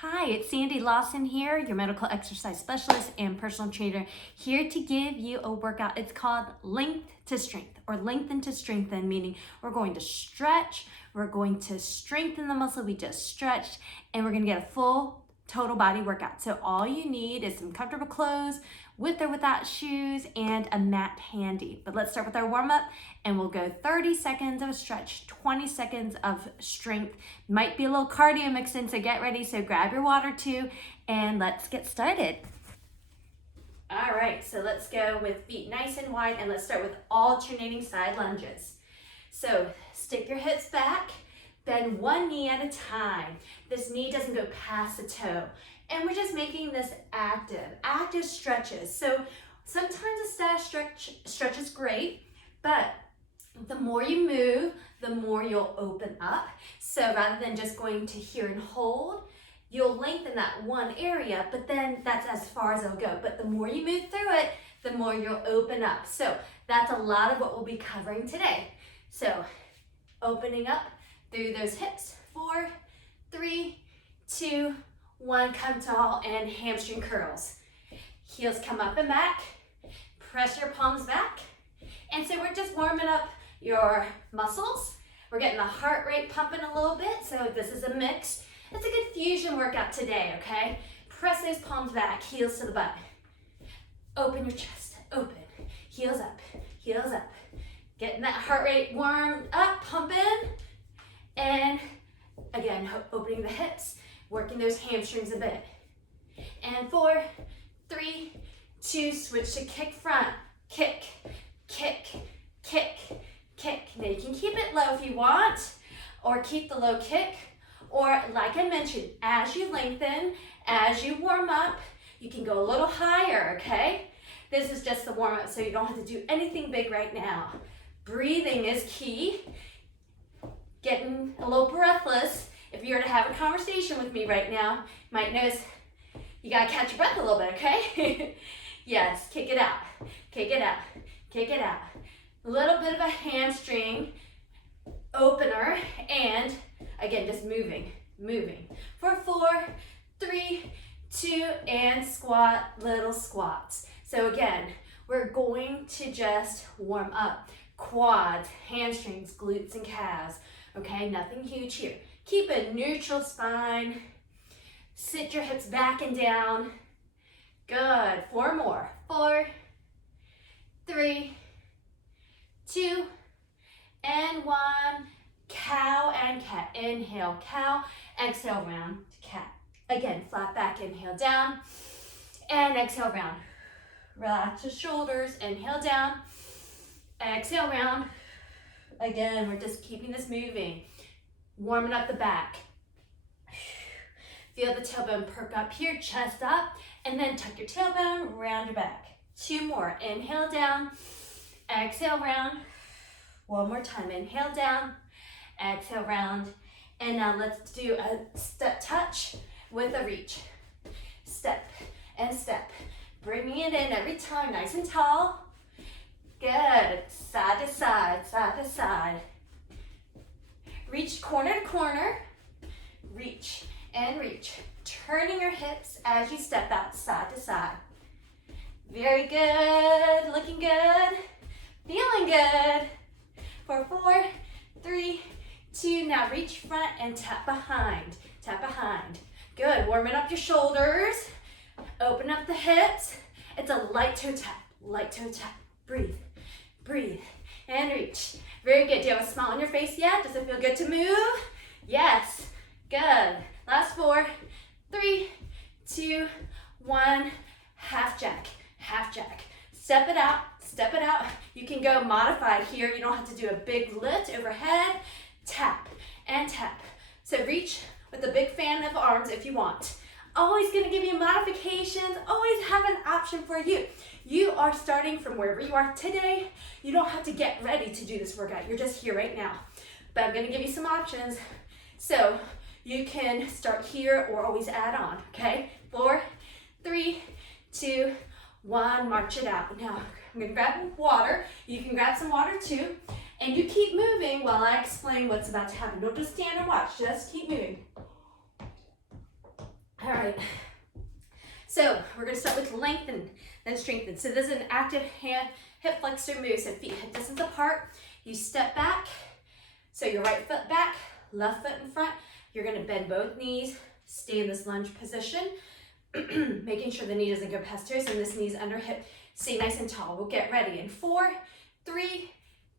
Hi, it's Sandy Lawson here, your medical exercise specialist and personal trainer, here to give you a workout. It's called length to strength or lengthen to strengthen, meaning we're going to stretch, we're going to strengthen the muscle we just stretched, and we're going to get a full total body workout. So all you need is some comfortable clothes, with or without shoes, and a mat handy. But let's start with our warm-up, and we'll go 30 seconds of a stretch, 20 seconds of strength. Might be a little cardio mixed in, so get ready. So grab your water too, and let's get started. All right, so let's go with feet nice and wide, and let's start with alternating side lunges. So stick your hips back, bend one knee at a time. This knee doesn't go past the toe. And we're just making this active stretches. So sometimes a static stretch is great, but the more you move, the more you'll open up. So rather than just going to here and hold, you'll lengthen that one area, but then that's as far as it'll go. But the more you move through it, the more you'll open up. So that's a lot of what we'll be covering today. So opening up through those hips. 4, 3, 2, 1, come tall and hamstring curls. Heels come up and back, press your palms back. And so we're just warming up your muscles. We're getting the heart rate pumping a little bit, so this is a mix. It's a good fusion workout today, okay? Press those palms back, heels to the butt. Open your chest, open, heels up, heels up. Getting that heart rate warmed up, pumping. And again, opening the hips, working those hamstrings a bit. And 4, 3, 2, switch to kick front. Kick, kick, kick, kick. Now you can keep it low if you want, or keep the low kick, or like I mentioned, as you lengthen, as you warm up, you can go a little higher, okay? This is just the warm up, so you don't have to do anything big right now. Breathing is key. Getting a little breathless. If you were to have a conversation with me right now, you might notice you gotta catch your breath a little bit, okay? Yes, kick it out, kick it out, kick it out. A little bit of a hamstring opener, and again, just moving, moving. For 4, 3, 2, and squat, little squats. So again, we're going to just warm up quads, hamstrings, glutes, and calves. Okay, nothing huge here. Keep a neutral spine. Sit your hips back and down. Good. 4 more. 4, 3, 2, and 1. Cow and cat. Inhale, cow. Exhale, round to cat. Again, flat back. Inhale, down. And exhale, round. Relax your shoulders. Inhale, down. Exhale, round. Again, we're just keeping this moving. Warming up the back. Feel the tailbone perk up here, chest up, and then tuck your tailbone, round your back. 2 more. Inhale down, exhale round. 1 more time. Inhale down, exhale round. And now let's do a step touch with a reach. Step and step. Bringing it in every time, nice and tall. Good. Side to side, side to side. Reach corner to corner. Reach and reach. Turning your hips as you step out side to side. Very good. Looking good. Feeling good. For 4, 3, 2. Now reach front and tap behind. Tap behind. Good. Warming up your shoulders. Open up the hips. It's a light toe tap. Light toe tap. Breathe. Breathe and reach. Very good. Do you have a smile on your face yet? Does it feel good to move? Yes. Good. Last 4, 3, 2, 1. Half jack. Half jack. Step it out. Step it out. You can go modified here. You don't have to do a big lift overhead. Tap and tap. So reach with a big fan of arms if you want. Always going to give you modifications. Always have an option for you. You are starting from wherever you are today. You don't have to get ready to do this workout. You're just here right now. But I'm going to give you some options. So you can start here or always add on, okay? 4, 3, 2, 1. March it out. Now, I'm going to grab water. You can grab some water too. And you keep moving while I explain what's about to happen. Don't just stand and watch. Just keep moving. right. So we're gonna start with lengthen, then strengthen. So this is an active hand hip flexor move. So feet hip distance apart. You step back. So your right foot back, left foot in front. You're gonna bend both knees, stay in this lunge position, making sure the knee doesn't go past toes and this knee's under hip. Stay nice and tall. We'll get ready in 4, 3,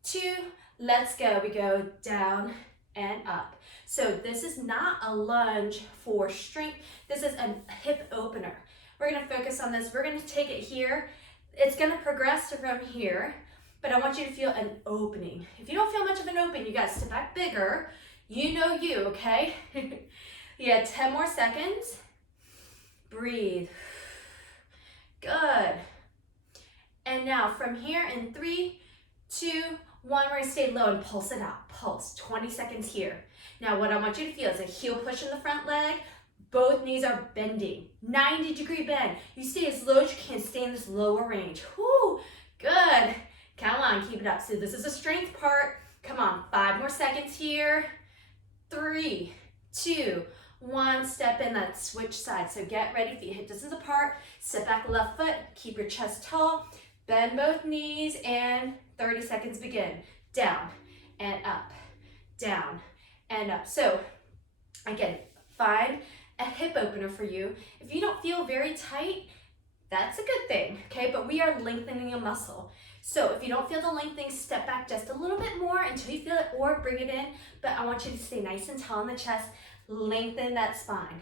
2, let's go. We go down and up. So this is not a lunge for strength. This is a hip opener. We're gonna focus on this. We're gonna take it here. It's gonna progress from here, but I want you to feel an opening. If you don't feel much of an opening, you gotta step back bigger. You know you, okay? Yeah, 10 more seconds. Breathe. Good. And now from here in 3, 2, 1, we're gonna stay low and pulse it out. Pulse, 20 seconds here. Now what I want you to feel is a heel push in the front leg. Both knees are bending. 90-degree bend. You stay as low as you can. Stay in this lower range. Whoo, good. Come on, keep it up. So this is a strength part. Come on, 5 more seconds here. 3, 2, 1, step in, that switch side. So get ready, feet hip distance apart. Step back left foot, keep your chest tall. Bend both knees and 30 seconds begin. Down and up, down and up. So again, find a hip opener for you. If you don't feel very tight, that's a good thing, okay? But we are lengthening a muscle. So if you don't feel the lengthening, step back just a little bit more until you feel it or bring it in. But I want you to stay nice and tall in the chest. Lengthen that spine.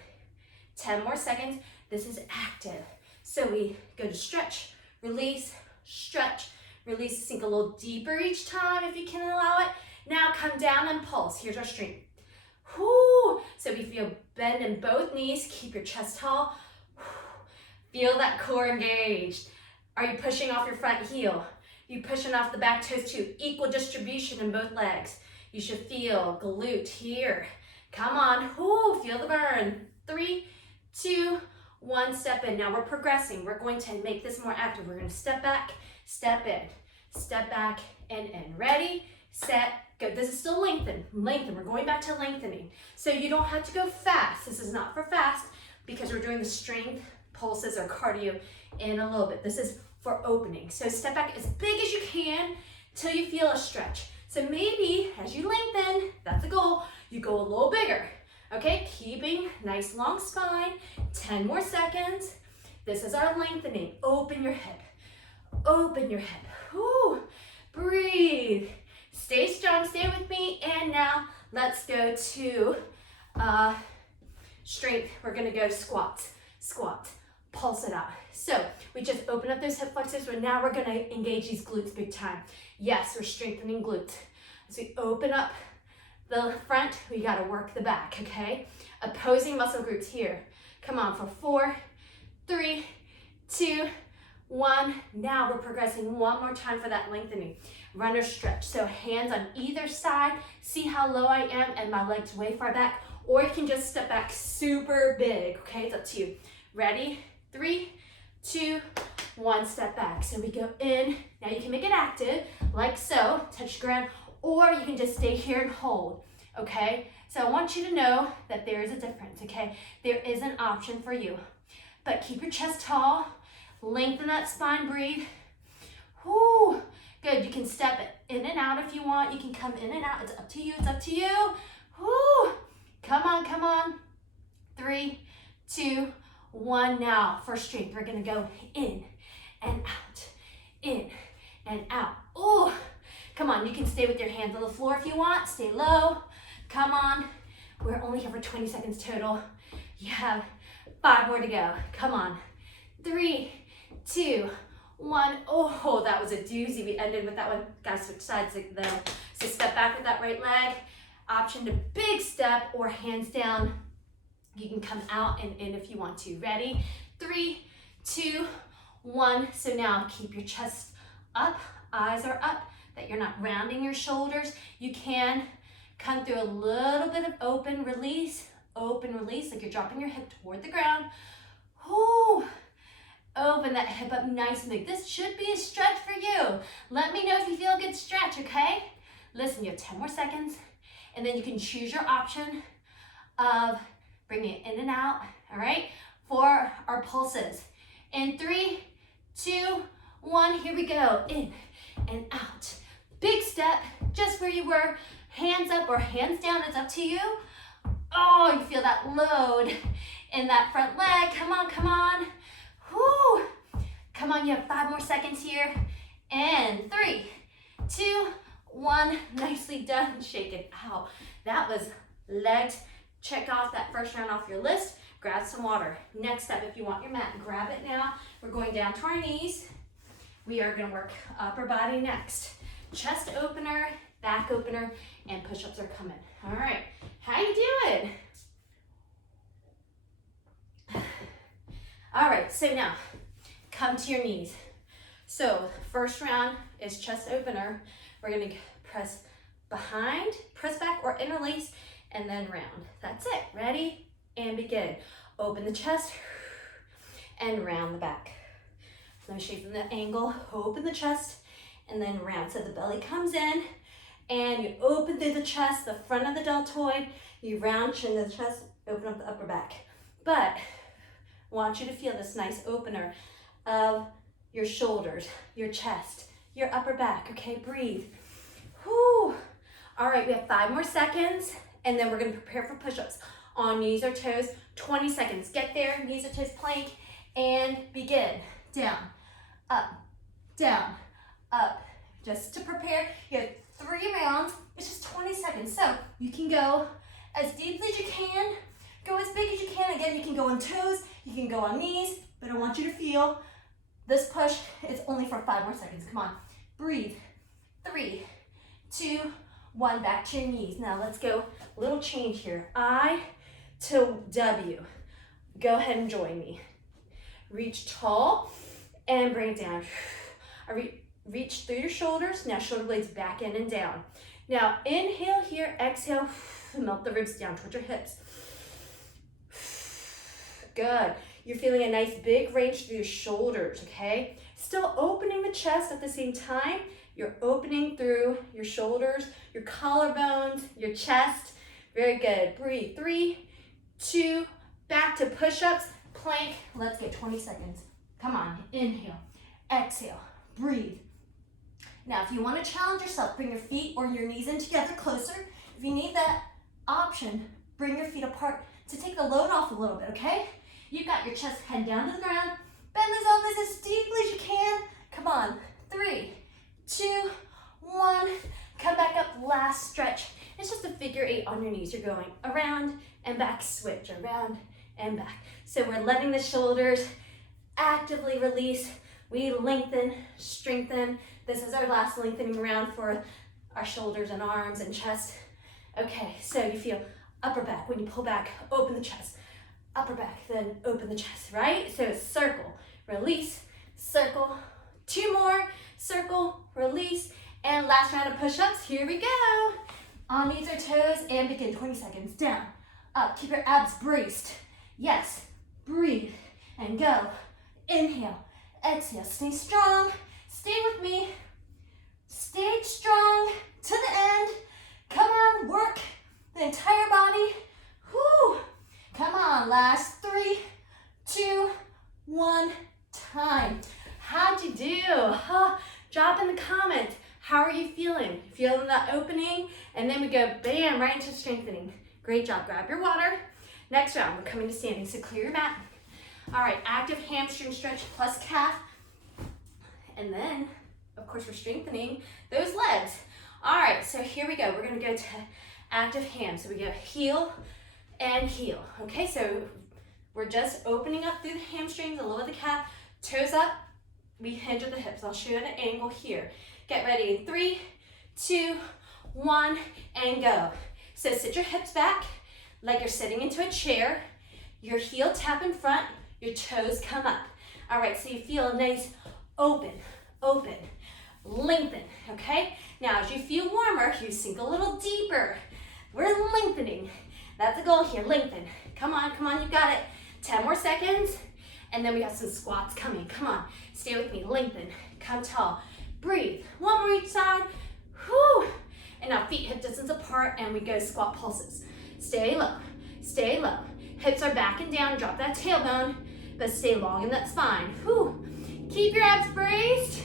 10 more seconds. This is active. So we go to stretch, release, stretch, release, sink a little deeper each time if you can allow it. Now come down and pulse. Here's our strength. Whoo! So we feel bend in both knees. Keep your chest tall. Feel that core engaged. Are you pushing off your front heel? Are you pushing off the back toes too? Equal distribution in both legs. You should feel glute here. Come on. Whoo! Feel the burn. 3, 2, 1, step in. Now we're progressing. We're going to make this more active. We're going to step back, step in, step back and in. Ready, set, go. This is still lengthen. Lengthen. We're going back to lengthening. So you don't have to go fast. This is not for fast because we're doing the strength, pulses, or cardio in a little bit. This is for opening. So step back as big as you can till you feel a stretch. So maybe as you lengthen, that's the goal, you go a little bigger. Okay, keeping nice long spine. 10 more seconds. This is our lengthening. Open your hip. Open your hip. Whoo. Breathe. Stay strong. Stay with me. And now let's go to strength. We're going to go squats. Squat. Pulse it out. So we just open up those hip flexors, but now we're going to engage these glutes big time. Yes, we're strengthening glutes. As we open up the front, we got to work the back, okay? Opposing muscle groups here. Come on for 4, 3, 2, 1. Now we're progressing one more time for that lengthening. Runner stretch. So hands on either side. See how low I am and my legs way far back. Or you can just step back super big, okay? It's up to you. Ready? 3, 2, 1, step back. So we go in. Now you can make it active, like so, touch the ground, or you can just stay here and hold, okay? So I want you to know that there is a difference, okay? There is an option for you, but keep your chest tall, lengthen that spine, breathe. Whoo, good. You can step in and out if you want. You can come in and out. It's up to you. It's up to you. Whoo, come on, come on. 3, 2, 1. Now for strength, we're gonna go in and out, in and out. Oh, come on, you can stay with your hands on the floor if you want. Stay low. Come on. We're only here for 20 seconds total. You have 5 more to go. Come on. 3, 2, 1. Oh, that was a doozy. We ended with that one. Guys, switch sides though. So step back with that right leg. Option to big step or hands down. You can come out and in if you want to. Ready? 3, 2, 1. So now keep your chest up. Eyes are up. That you're not rounding your shoulders. You can come through a little bit of open release, like you're dropping your hip toward the ground. Whoo. Open that hip up nice and big. This should be a stretch for you. Let me know if you feel a good stretch, okay? Listen, you have 10 more seconds, and then you can choose your option of bringing it in and out, all right? for our pulses. In 3, 2, 1, here we go. In and out. Big step, just where you were. Hands up or hands down, it's up to you. Oh, you feel that load in that front leg. Come on, come on. Whoo. Come on, you have 5 more seconds here. And 3, 2, 1. Nicely done. Shake it out. That was legs. Check off that first round off your list. Grab some water. Next step, if you want your mat, grab it now. We're going down to our knees. We are going to work upper body next. Chest opener, back opener, and push-ups are coming. All right, how you doing? All right, so now come to your knees. So first round is chest opener. We're going to press behind, press back, or interlace, and then round. That's it. Ready? And begin. Open the chest and round the back. Let me show you from the angle. Open the chest and then round. So the belly comes in and you open through the chest, the front of the deltoid. You round, chin to the chest, open up the upper back. But I want you to feel this nice opener of your shoulders, your chest, your upper back. Okay, breathe. Whew. All right, we have 5 more seconds and then we're going to prepare for push-ups. On knees or toes, 20 seconds. Get there, knees or toes, plank, and begin. Down, up, down, up. Just to prepare, you have 3 rounds. It's just 20 seconds. So you can go as deeply as you can, go as big as you can. Again, you can go on toes, you can go on knees, but I want you to feel this push. It's only for 5 more seconds. Come on, breathe. 3, 2, 1, back to your knees. Now let's go, little change here. I to W. Go ahead and join me. Reach tall and bring it down. I reach through your shoulders. Now shoulder blades back in and down. Now inhale here, exhale, melt the ribs down towards your hips. Good. You're feeling a nice big range through your shoulders, okay? Still opening the chest at the same time. You're opening through your shoulders, your collarbones, your chest. Very good. Breathe. 3, 2, back to push-ups, plank. Let's get 20 seconds. Come on, inhale, exhale, breathe. Now, if you want to challenge yourself, bring your feet or your knees in together closer. If you need that option, bring your feet apart to take the load off a little bit, okay? You've got your chest head down to the ground. Bend those elbows as deeply as you can. Come on, 3, 2, 1. Come back up, last stretch. It's just a figure 8 on your knees. You're going around and back, switch, around and back. So we're letting the shoulders actively release. We lengthen, strengthen. This is our last lengthening round for our shoulders and arms and chest. Okay, so you feel upper back. When you pull back, open the chest. Upper back, then open the chest, right? So circle, release, circle. 2 more, circle, release. And last round of push-ups, here we go. On knees or toes, and begin. 20 seconds. Down, up. Keep your abs braced. Yes. Breathe and go. Inhale, exhale. Stay strong. Stay with me. Stay strong to the end. Come on, work the entire body. Whoo. Come on, last 3, 2, 1, time. How'd you do? Drop in the comments. How are you feeling? Feeling that opening? And then we go bam, right into strengthening. Great job. Grab your water. Next round, we're coming to standing, so clear your mat. All right, active hamstring stretch plus calf. And then, of course, we're strengthening those legs. All right, so here we go. We're gonna go to active ham. So we go heel and heel. Okay, so we're just opening up through the hamstrings, the lower the calf, toes up, we hinge at the hips. I'll show you an angle here. Get ready in 3, 2, 1, and go. So sit your hips back like you're sitting into a chair. Your heel tap in front, your toes come up. All right, so you feel a nice open, open, lengthen, okay? Now, as you feel warmer, you sink a little deeper. We're lengthening. That's the goal here, lengthen. Come on, you got it. 10 more seconds, and then we have some squats coming. Come on, stay with me, lengthen, come tall. Breathe, 1 more each side, whew. And now feet hip distance apart and we go squat pulses. Stay low, Hips are back and down, drop that tailbone, but stay long in that spine. Whew. Keep your abs braced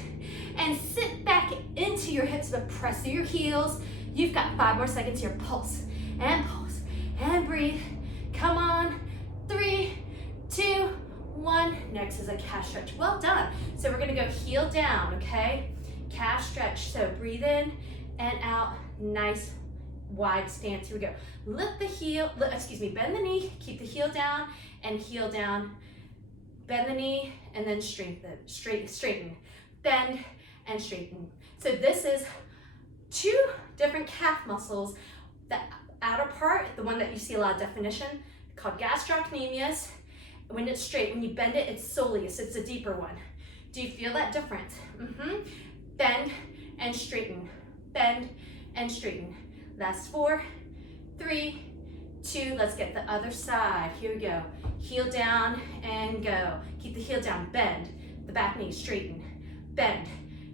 and sit back into your hips, but press through your heels. You've got 5 more seconds here. Pulse and breathe. Come on. 3, 2, 1. Next is a calf stretch. Well done. So we're gonna go heel down, okay? Calf stretch. So breathe in and out. Nice wide stance. Here we go. Lift the heel, bend the knee, keep the heel down and heel down. Bend the knee and then straighten. Bend and straighten. So this is 2 different calf muscles. The outer part, the one that you see a lot of definition, called gastrocnemius. When it's straight, when you bend it, it's soleus. It's a deeper one. Do you feel that difference? Bend and straighten. Bend and straighten. Last 4, 3, 2. Let's get the other side. Here we go. Heel down and go. Keep the heel down. Bend. The back knee. Straighten. Bend.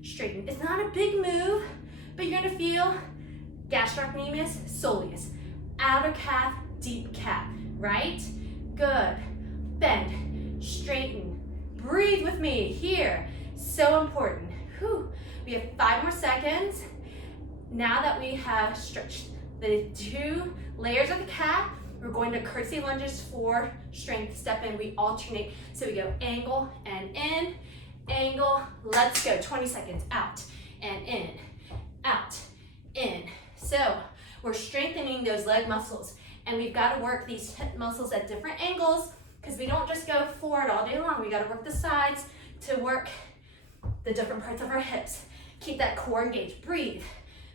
Straighten. It's not a big move, but you're gonna feel gastrocnemius, soleus. Outer calf, deep calf. Right? Good. Bend. Straighten. Breathe with me here. So important. Whew. We have 5 more seconds. Now that we have stretched the 2 layers of the calf, we're going to curtsy lunges for strength. Step in, we alternate. So we go angle and in, angle. Let's go. 20 seconds. Out and in, out, in. So we're strengthening those leg muscles, and we've got to work these hip muscles at different angles because we don't just go forward all day long. We got to work the sides to work the different parts of our hips. Keep that core engaged. Breathe.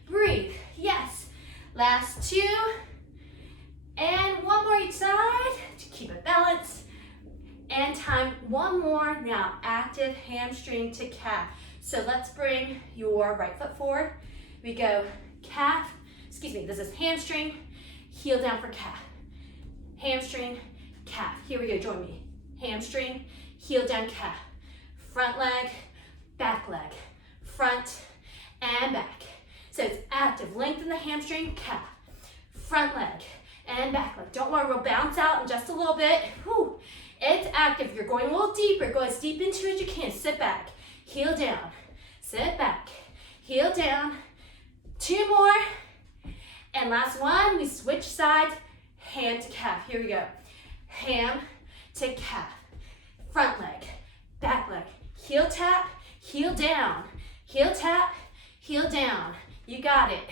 Breathe. Yes. Last 2. And 1 more each side to keep it balanced. And time. 1 more. Now, active hamstring to calf. So let's bring your right foot forward. We go calf. This is hamstring. Heel down for calf. Hamstring, calf. Here we go. Join me. Hamstring, heel down, calf. Front leg, back leg. Front and back. So it's active. Lengthen the hamstring, calf. Front leg and back leg. Don't worry, we'll bounce out in just a little bit. Whew. It's active. You're going a little deeper. Go as deep into it as you can. Sit back. Heel down. Sit back. Heel down. 2 more. And last 1. We switch sides. Hand to calf. Here we go. Ham to calf. Front leg. Back leg. Heel tap. Heel down. Heel tap. Heel down. You got it.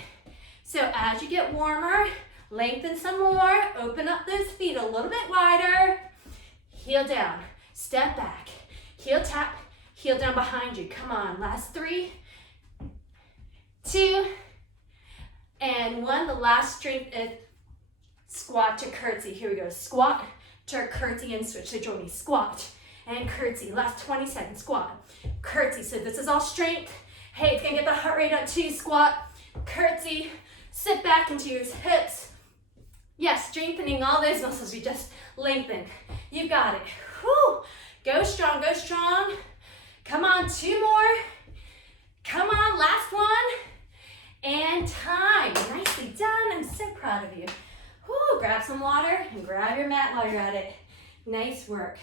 So as you get warmer, lengthen some more. Open up those feet a little bit wider. Heel down. Step back. Heel tap. Heel down behind you. Come on. Last 3, 2, and 1. The last strength is squat to curtsy. Here we go. Squat to curtsy and switch. So join me. Squat and curtsy. Last 20 seconds. Squat. Curtsy. So this is all strength. Hey, it's gonna get the heart rate up too. Squat, curtsy, sit back into your hips. Yes, strengthening all those muscles we just lengthened. You got it. Whew. Go strong, go strong. Come on, 2 more. Come on, last 1. And time. Nicely done. I'm so proud of you. Whew. Grab some water and grab your mat while you're at it. Nice work.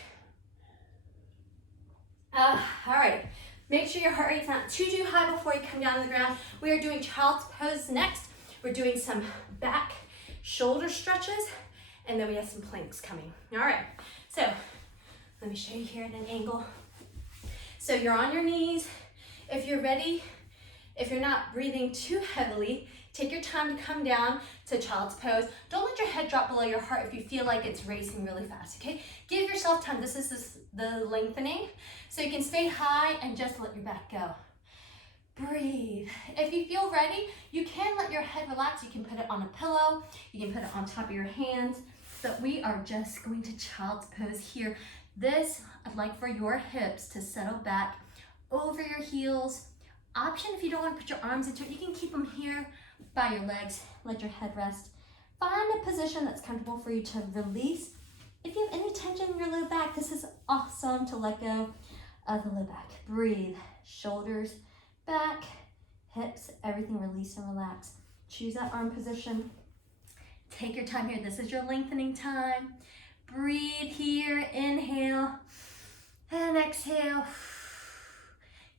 All right. Make sure your heart rate's not too high before you come down to the ground. We are doing child's pose next. We're doing some back shoulder stretches, and then we have some planks coming. All right, so let me show you here at an angle. So you're on your knees. If you're ready, if you're not breathing too heavily, take your time to come down to child's pose. Don't let your head drop below your heart if you feel like it's racing really fast, okay? Give yourself time. This is the lengthening. So you can stay high and just let your back go. Breathe. If you feel ready, you can let your head relax. You can put it on a pillow. You can put it on top of your hands. But we are just going to child's pose here. This, I'd like for your hips to settle back over your heels. Option, if you don't want to put your arms into it, you can keep them here by your legs. Let your head rest. Find a position that's comfortable for you to release. If you have any tension in your low back, this is awesome to let go of the low back. Breathe. Shoulders back, hips, everything release and relax. Choose that arm position. Take your time here. This is your lengthening time. Breathe.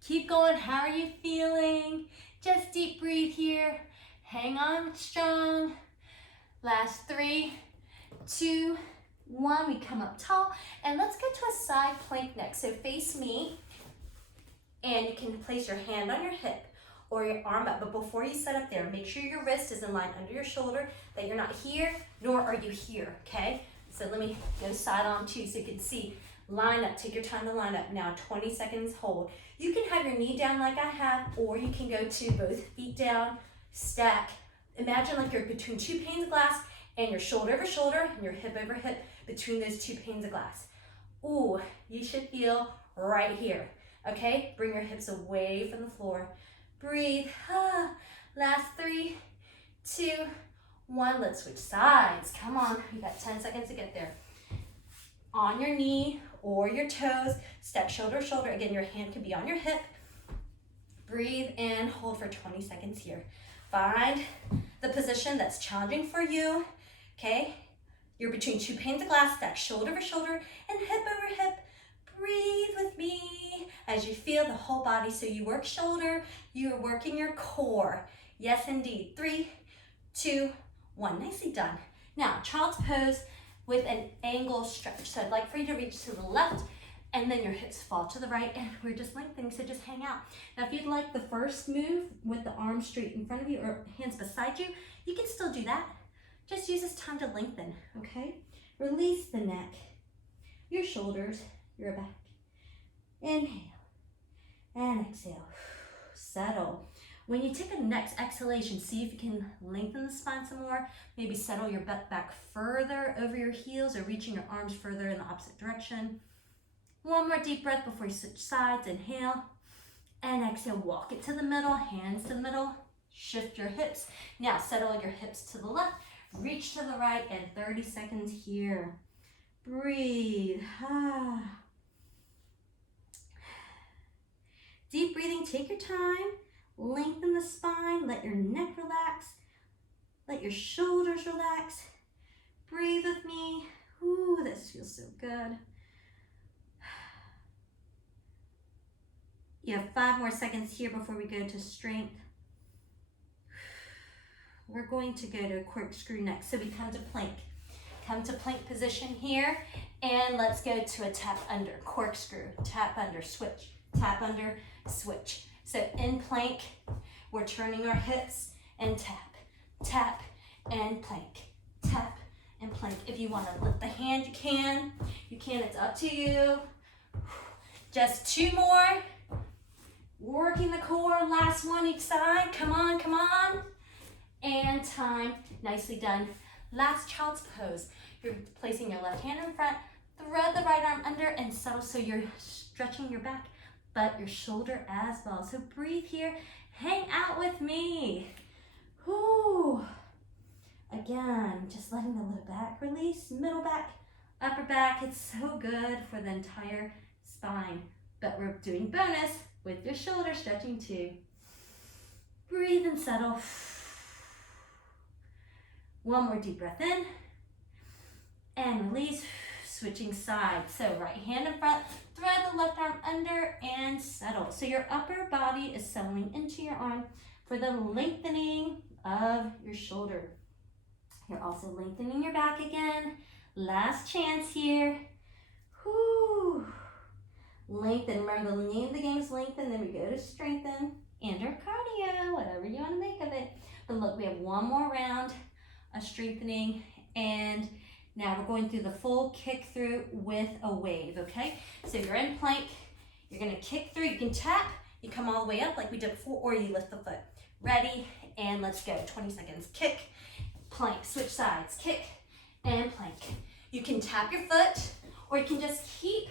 Keep going. How are you feeling? Just deep breathe here. Hang on strong. Last 3, 2, 1. We come up tall. And let's go to a side plank next. So face me. And you can place your hand on your hip or your arm up. But before you set up there, make sure your wrist is in line under your shoulder, that you're not here, nor are you here, okay? So let me go side on too so you can see. Line up, take your time to line up. Now 20 seconds, hold. You can have your knee down like I have, or you can go to both feet down, stack. Imagine like you're between 2 panes of glass and your shoulder over shoulder and your hip over hip between those 2 panes of glass. Ooh, you should feel right here, okay? Bring your hips away from the floor. Breathe, last 3, 2, 1. Let's switch sides. Come on, you got 10 seconds to get there. On your knee or your toes, step shoulder to shoulder. Again, your hand can be on your hip. Breathe and hold for 20 seconds here. Find the position that's challenging for you, okay? You're between 2 panes of glass, stack shoulder over shoulder and hip over hip. Breathe with me as you feel the whole body. So you work shoulder, you're working your core. Yes, indeed. 3, 2, 1. Nicely done. Now, child's pose with an angle stretch. So I'd like for you to reach to the left and then your hips fall to the right and we're just lengthening, so just hang out. Now, if you'd like the first move with the arms straight in front of you or hands beside you, you can still do that. Just use this time to lengthen, okay? Release the neck, your shoulders, your back. Inhale and exhale. Settle. When you take a next exhalation, see if you can lengthen the spine some more. Maybe settle your butt back further over your heels or reaching your arms further in the opposite direction. One more deep breath before you switch sides. Inhale and exhale. Walk it to the middle, hands to the middle. Shift your hips. Now settle your hips to the left, reach to the right, and 30 seconds here. Breathe. Deep breathing, take your time. Lengthen the spine, let your neck relax, let your shoulders relax. Breathe with me. Ooh, this feels so good. You have 5 more seconds here before we go to strength. We're going to go to corkscrew next. So we come to plank. Come to plank position here, and let's go to a tap under, corkscrew, tap under, switch, tap under, switch. So in plank, we're turning our hips and tap, tap, and plank, tap, and plank. If you want to lift the hand, you can. You can, it's up to you. Just 2 more. Working the core, last one each side. Come on, come on. And time, nicely done. Last child's pose. You're placing your left hand in front, thread the right arm under, and settle so you're stretching your back, but your shoulder as well. So breathe here, hang out with me. Whoo. Again, just letting the low back release, middle back, upper back. It's so good for the entire spine, but we're doing bonus with your shoulder stretching too. Breathe and settle. One more deep breath in and release. Switching sides. So right hand in front, thread the left arm under and settle. So your upper body is settling into your arm for the lengthening of your shoulder. You're also lengthening your back again. Last chance here. Whoo. Lengthen. Remember, the name of the game is lengthen. Then we go to strengthen and our cardio, whatever you want to make of it. But look, we have one more round of strengthening, and now we're going through the full kick through with a wave, okay? So you're in plank, you're gonna kick through, you can tap, you come all the way up like we did before, or you lift the foot. Ready, and let's go, 20 seconds. Kick, plank, switch sides, kick, and plank. You can tap your foot, or you can just keep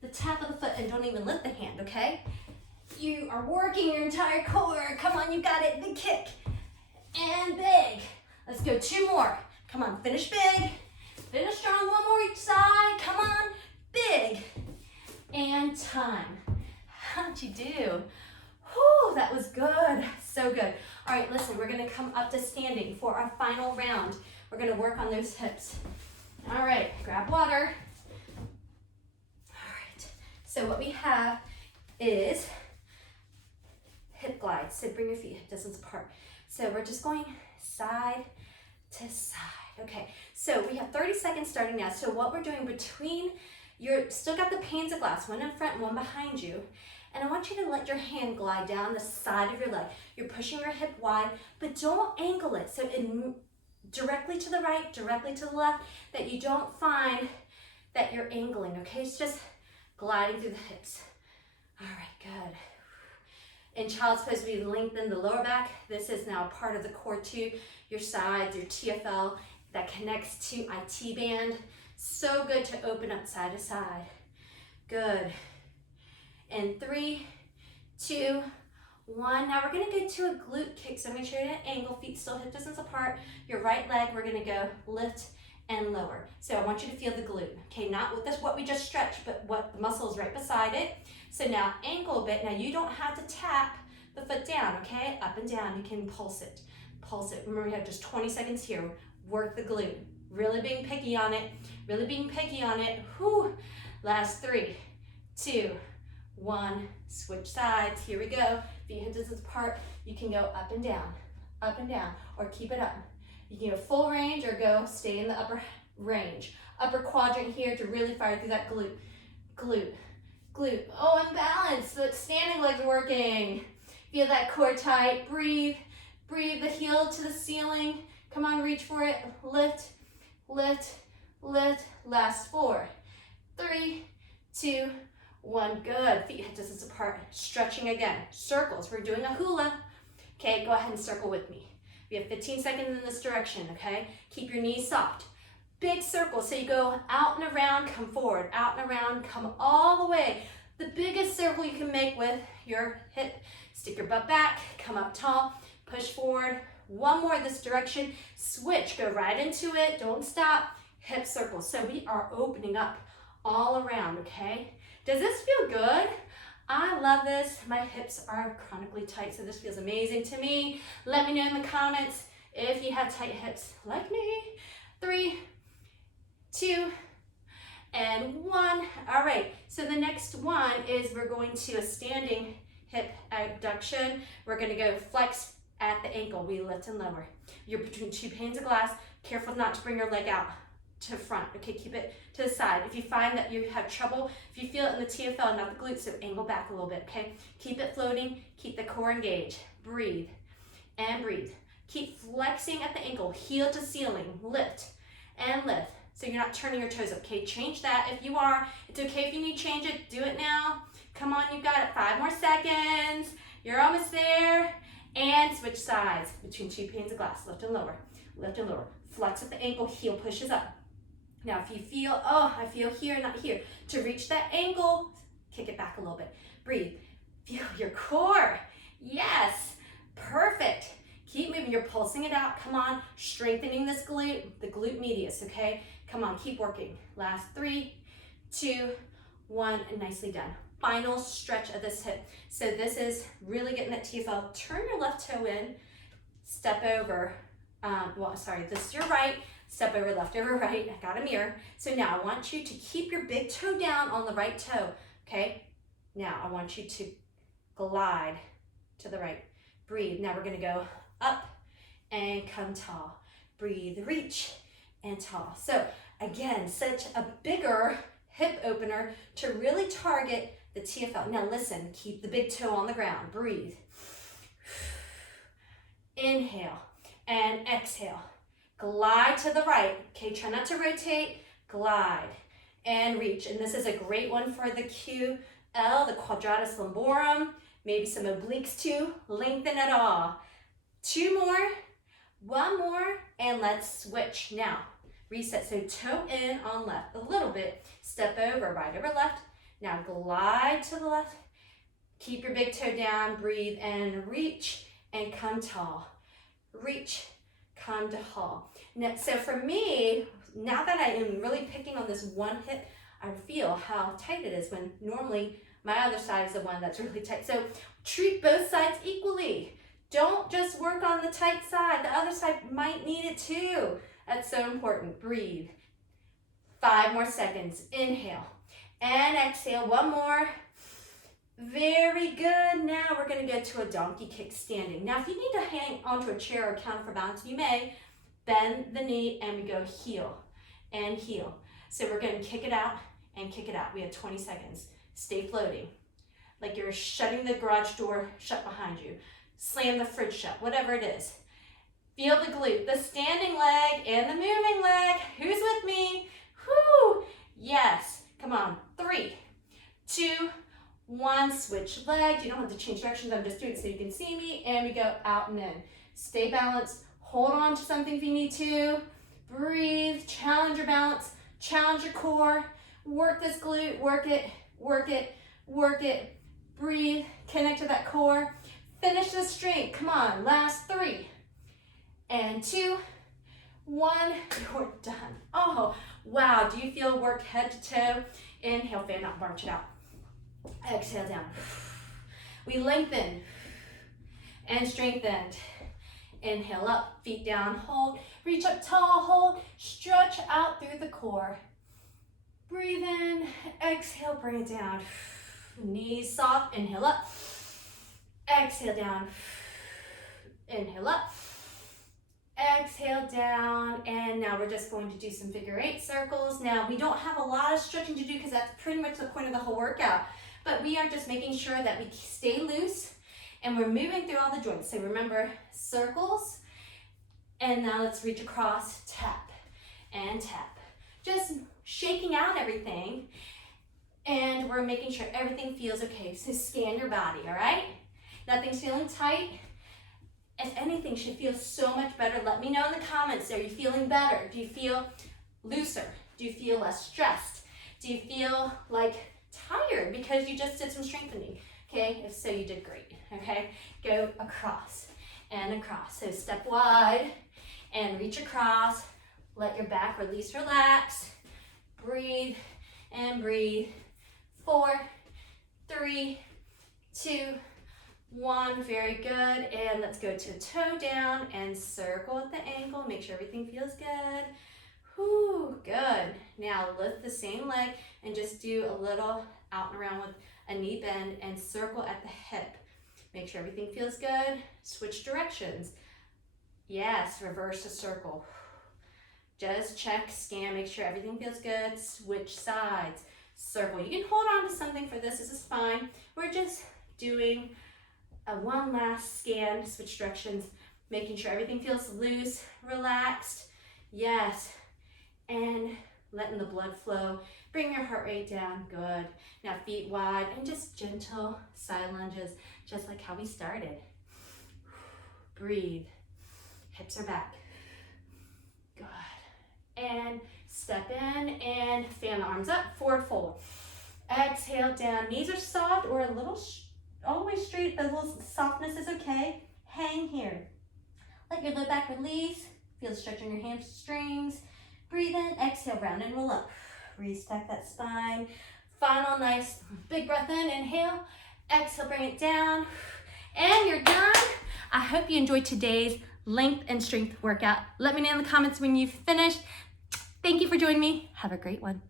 the tap of the foot and don't even lift the hand, okay? You are working your entire core. Come on, you got it, big kick, and big. Let's go, 2 more. Come on, finish big. Finish strong, 1 more each side. Come on, big. And time. How'd you do? Whew, that was good, so good. All right, listen, we're gonna come up to standing for our final round. We're gonna work on those hips. All right, grab water. All right, so what we have is hip glide. So bring your feet hip distance apart. So we're just going side to side. Okay, so we have 30 seconds starting now. So what we're doing between, you're still got the panes of glass, one in front and one behind you. And I want you to let your hand glide down the side of your leg. You're pushing your hip wide, but don't angle it. So directly to the right, directly to the left, that you don't find that you're angling, okay? It's just gliding through the hips. All right, good. In child's pose, we lengthen the lower back. This is now part of the core too. Your sides, your TFL, that connects to IT band. So good to open up side to side. Good. And 3, 2, 1. Now we're gonna go to a glute kick. So make sure you're at an angle, feet still hip distance apart. Your right leg, we're gonna go lift and lower. So I want you to feel the glute. Okay, not with this what we just stretched, but what the muscle is right beside it. So now angle a bit. Now you don't have to tap the foot down, okay? Up and down, you can pulse it. Pulse it. Remember, we have just 20 seconds here. Work the glute. Really being picky on it. Really being picky on it. Whew. Last 3, 2, 1. Switch sides. Here we go. Feet hip distance apart. You can go up and down, or keep it up. You can go full range or go stay in the upper range. Upper quadrant here to really fire through that glute. Glute. Glute. Oh, unbalanced. The standing legs working. Feel that core tight. Breathe. Breathe the heel to the ceiling. Come on, reach for it. Lift, lift, lift. Last 4, 3, 2, 1. Good. Feet hip distance apart. Stretching again. Circles. We're doing a hula. Okay, go ahead and circle with me. We have 15 seconds in this direction, okay? Keep your knees soft. Big circle, so you go out and around, come forward, out and around, come all the way. The biggest circle you can make with your hip. Stick your butt back, come up tall, push forward. One more this direction, switch, go right into it, don't stop. Hip circle, so we are opening up all around, okay? Does this feel good? I love this. My hips are chronically tight, so this feels amazing to me. Let me know in the comments if you have tight hips like me. 3, 2, and 1. All right, so the next one is we're going to a standing hip abduction. We're gonna go flex at the ankle. We lift and lower. You're between 2 panes of glass. Careful not to bring your leg out to front. Okay, keep it to the side. If you find that you have trouble, if you feel it in the TFL, not the glutes, so angle back a little bit, okay? Keep it floating, keep the core engaged. Breathe and breathe. Keep flexing at the ankle, heel to ceiling, lift and lift. So you're not turning your toes up, okay? Change that if you are. It's okay if you need to change it, do it now. Come on, you've got it, 5 more seconds. You're almost there. And switch sides between 2 panes of glass, lift and lower, lift and lower. Flex at the ankle, heel pushes up. Now, if you feel, oh, I feel here, not here, to reach that angle, kick it back a little bit. Breathe. Feel your core. Yes. Perfect. Keep moving. You're pulsing it out. Come on. Strengthening this glute, the glute medius, okay? Come on. Keep working. Last 3, 2, 1, and nicely done. Final stretch of this hip. So this is really getting that TFL. Turn your left toe in. Step over. This is your right. Step over left, over right. I got a mirror. So now I want you to keep your big toe down on the right toe, okay? Now I want you to glide to the right. Breathe. Now we're gonna go up and come tall. Breathe, reach, and tall. So again, such a bigger hip opener to really target the TFL. Now listen, keep the big toe on the ground. Breathe. Inhale and exhale. Glide to the right. Okay, try not to rotate. Glide and reach. And this is a great one for the QL, the quadratus lumborum. Maybe some obliques too. Lengthen it all. 2 more, 1 more, and let's switch. Now, reset. So toe in on left a little bit. Step over, right over left. Now glide to the left. Keep your big toe down. Breathe and reach and come tall. Reach, come to tall. Now, so for me, now that I am really picking on this one hip, I feel how tight it is when normally my other side is the one that's really tight. So treat both sides equally. Don't just work on the tight side. The other side might need it too. That's so important. Breathe. 5 more seconds. Inhale and exhale. 1 more. Very good. Now we're going to go to a donkey kick standing. Now if you need to hang onto a chair or counter for balance, you may bend the knee and we go heel and heel. So we're going to kick it out and kick it out. We have 20 seconds. Stay floating. Like you're shutting the garage door shut behind you. Slam the fridge shut, whatever it is. Feel the glute, the standing leg and the moving leg. Who's with me? Whoo! Yes. Come on. 3, 2, 1. Switch legs. You don't have to change directions. I'm just doing it so you can see me. And we go out and in. Stay balanced. Hold on to something if you need to. Breathe. Challenge your balance. Challenge your core. Work this glute. Work it. Work it. Work it. Breathe. Connect to that core. Finish the strength. Come on. Last 3 and 2, 1. You're done. Oh, wow. Do you feel work head to toe? Inhale, fan out, march it out. Exhale down. We lengthen and strengthened. Inhale up, feet down, hold. Reach up tall, hold. Stretch out through the core. Breathe in, exhale, bring it down. Knees soft, inhale up. Exhale down. Inhale up. Exhale down, and now we're just going to do some figure 8 circles. Now we don't have a lot of stretching to do because that's pretty much the point of the whole workout, but we are just making sure that we stay loose and we're moving through all the joints. So remember, circles, and now let's reach across, tap and tap. Just shaking out everything, and we're making sure everything feels okay. So scan your body, all right? Nothing's feeling tight. If anything should feel so much better, let me know in the comments. Are you feeling better? Do you feel looser? Do you feel less stressed? Do you feel like tired because you just did some strengthening? Okay, if so, you did great. Okay, go across and across. So step wide and reach across. Let your back release, relax. Breathe and breathe. 4, 3, 2, 1, very good, and let's go to toe down and circle at the ankle. Make sure everything feels good. Whew, good. Now lift the same leg and just do a little out and around with a knee bend and circle at the hip. Make sure everything feels good. Switch directions. Yes, reverse the circle. Just check, scan, make sure everything feels good. Switch sides. Circle. You can hold on to something for this. This is fine. We're just doing one last scan, switch directions, making sure everything feels loose, relaxed, yes, and letting the blood flow. Bring your heart rate down, good. Now feet wide and just gentle side lunges, just like how we started. Breathe, hips are back, good. And step in and fan the arms up, forward fold. Exhale down, knees are soft or a little all the way straight, a little softness is okay. Hang here. Let your low back release. Feel the stretch in your hamstrings. Breathe in, exhale, round and roll up. Restack that spine. Final nice big breath in, inhale. Exhale, bring it down. And you're done. I hope you enjoyed today's length and strength workout. Let me know in the comments when you've finished. Thank you for joining me. Have a great one.